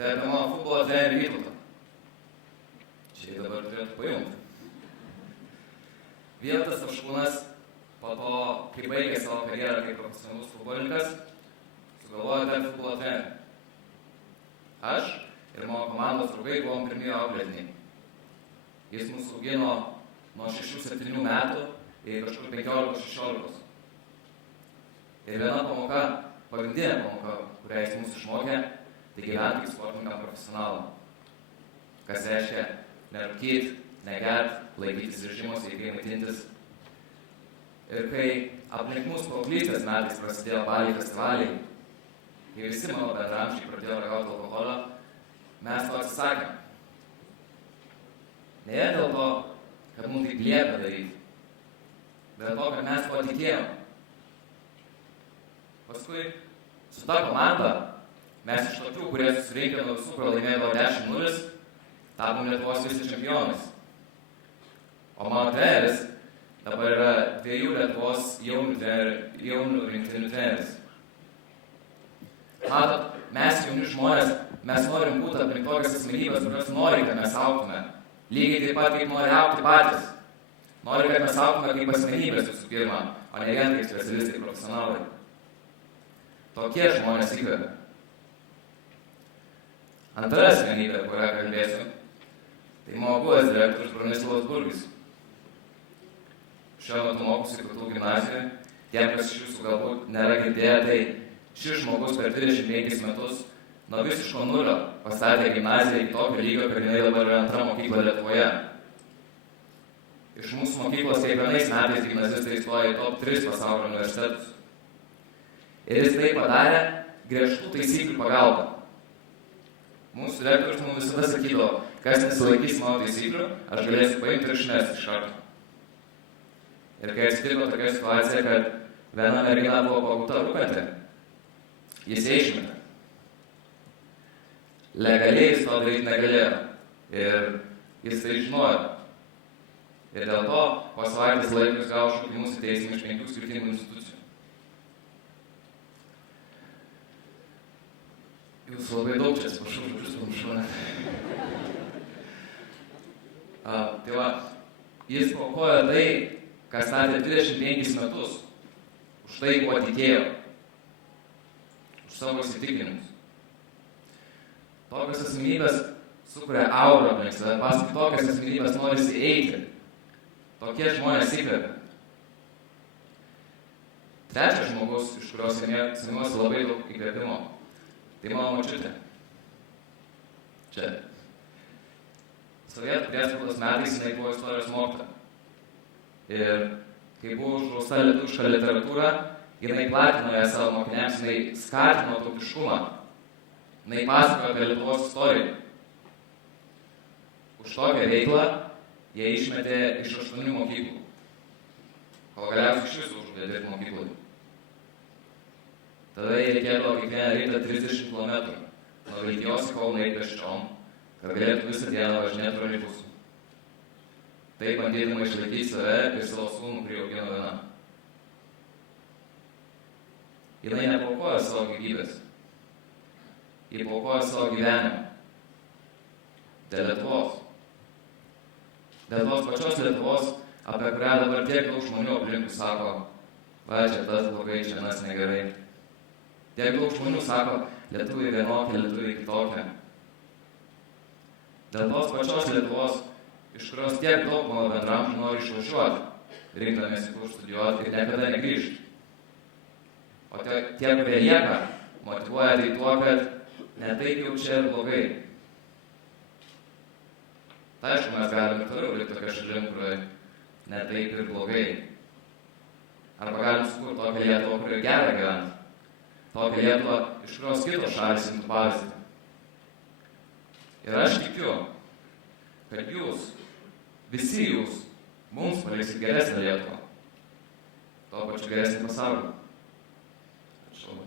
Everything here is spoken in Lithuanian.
Tai apie mano futbolo trenerį Vytautą. Čia dabar turėtų pajungti. Vytautas Taškūnas po to, kai baigė savo karjerą kaip profesionalus futbolininkas, sugalvojo tapti futbolo treneriu. Aš ir mano komandos draugai buvom pirmieji auklėtiniai. Jis mus augino nuo 6-7 metų iki kažkur 15-16. Ir viena pamoka, pagrindinė pamoka, kurią jis mūsų išmokė, tai gyventi kaip sportininkam profesionalam. Kas reiškia nerūkyti, negert, laikytis režimo, sveikai maitintis. Ir kai aplink mūsų paauglystės metais prasidėjo baliai festivaliai, kai visi mano bendramžiai pradėjo ragauti alkoholio, mes to atsisakėm. Ne dėl to, kad mums taip liepia daryti, bet dėl to, kad mes to tikėjom. Paskui su ta komanda mes iš tokių, kurie susirinkę nuo visų, kurio laimėjo 10-0, tapom Lietuvos vicečempionais. O mano treneris dabar yra 2 Lietuvos jaunų rinktinių treneris. Matot, mes jauni žmonės, mes norim būti aplink tokias asmenybės, kurios nori, kad mes augtume. Lygiai taip pat, kaip nori augti patys. Nori, kad mes augtume kaip asmenybės visų pirma, o ne vien kaip specialistai, profesionalai. Tokie žmonės įkvepia. Antra asmenybė, kurią kalbėsiu, tai mano buvęs direktorius Bronislavas Burgis. Šiuo metu mokusi Ktu gimnazijoje. Tiem, kas iš jūsų galbūt nėra girdėję, tai šis žmogus per 25 metus nuo visiško nulio pastatė gimnaziją iki tokio lygio, kad jinai dabar yra antra mokykla Lietuvoje. Iš mūsų mokyklos kiekvienais metais gimnazistai įstoja į top 3 pasaulio universitetus. Ir jis tai padarė griežtų taisyklių pagalba. Mūsų direktorius mums visada sakydavo, kas nesilaikys mano taisyklių, aš galėsiu paimti ir išmesti iš karto. Ir kai atsitiko tokia situacija, kad viena mergina buvo pagauta rūkanti, jis ją išmetė. Legaliai jis to daryti negalėjo. Ir jis tai žinojo. Ir dėl to po savaitės laiko jis gavo šaukimus į teismą iš 5 skirtingų institucijų. Jūs labai daug čia atsiprašau, žodžius pamiršau. Tai va, jis paaukojo tai, ką statė 25 metus. Už tai, kuo tikėjo. Už savo įsitikinimus. Tokios asmenybės sukuria aurą aplink save, paskui tokias asmenybės norisi eiti. Tokie žmonės įkvepia. Trečias žmogus, iš kurios semiuosi labai daug įkvėpimo, tai mano močiutė. Čia. Sovietų priespaudos metais jinai buvo istorijos mokytoja. Ir kai buvo uždrausta lietuviška literatūra, jinai platino ją savo mokiniams, jinai skatino tautiškumą. Jinai pasakojo apie Lietuvos istoriją. Už tokią veiklą jie išmetė iš 8 mokyklų. Kol galiausiai iš viso uždėjo dirbti mokyklai. Tada jie reikėdavo kiekvieną rytą 30 km nuo Vilkijos į Kauną eiti pėsčiom, kad galėtų visą dieną važinėti troleibusų. Taip bandydama išlaikyti save ir savo sūnų, kurį augino viena. Jinai nepaukojo savo gyvybės. Ji paukojo savo gyvenimą. Dėl Lietuvos. Dėl tos pačios Lietuvos, apie kurią dabar tiek daug žmonių aplinkui sako, va, čia tas blogai, čia nas negerai. Tiek daug žmonių sako, lietuviai vienokie, lietuviai kitokie. Dėl tos pačios Lietuvos, iš kurios tiek daug mano bendramžių nori išvažiuoti, rinkdamiesi kur studijuoti ir niekada negrįžti. O tie, kurie lieka, motyvuoja tai tuo, kad ne taip jau čia ir blogai. Tai aišku, mes galime ir toliau likti tokia šalim, kurioje ne taip ir blogai. Arba galim sukurti tokią Lietuvą, kurioje gera gyventi. Tokią Lietuvą, iš kurios kitos šalys imtų pavyzdį. Ir aš tikiu, kad jūs, visi jūs, mums paliksit geresnę Lietuvą. Tuo pačiu geresnį pasaulį. Ačiū.